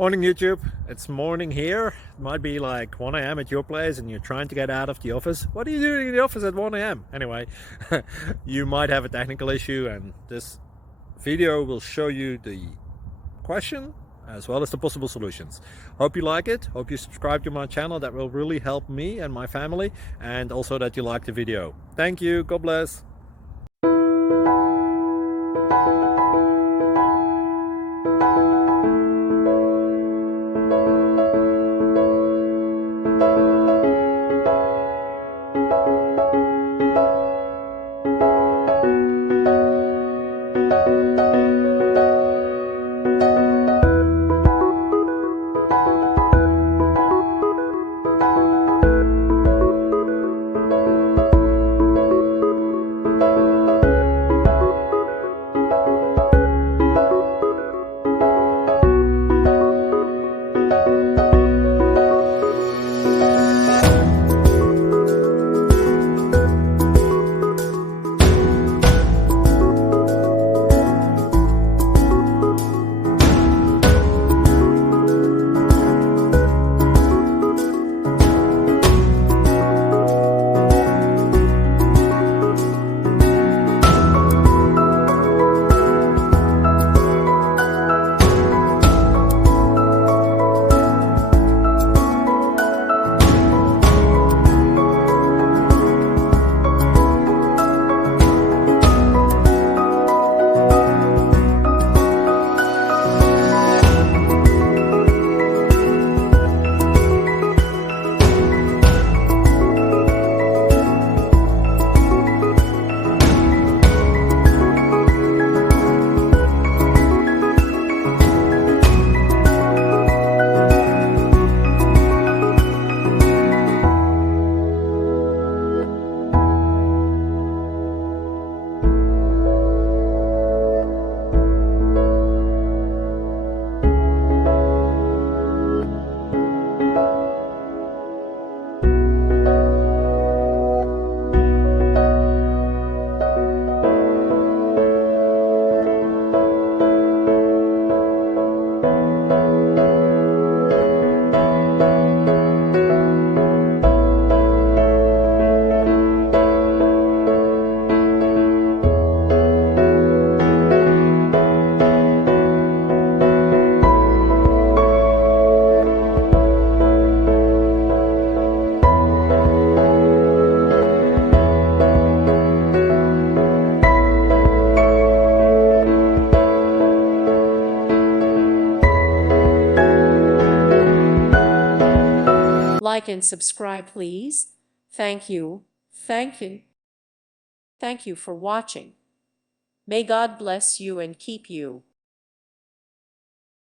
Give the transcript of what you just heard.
Morning YouTube, it's morning here. It might be like 1 a.m. at your place and you're trying to get out of the office. What are you doing in the office at 1 a.m.? Anyway, you might have a technical issue and this video will show you the question as well as the possible solutions. Hope you like it, hope you subscribe to my channel. That will really help me and my family, and also that you like the video. Thank you, God bless. Like and subscribe, please. Thank you. Thank you. Thank you for watching. May God bless you and keep you.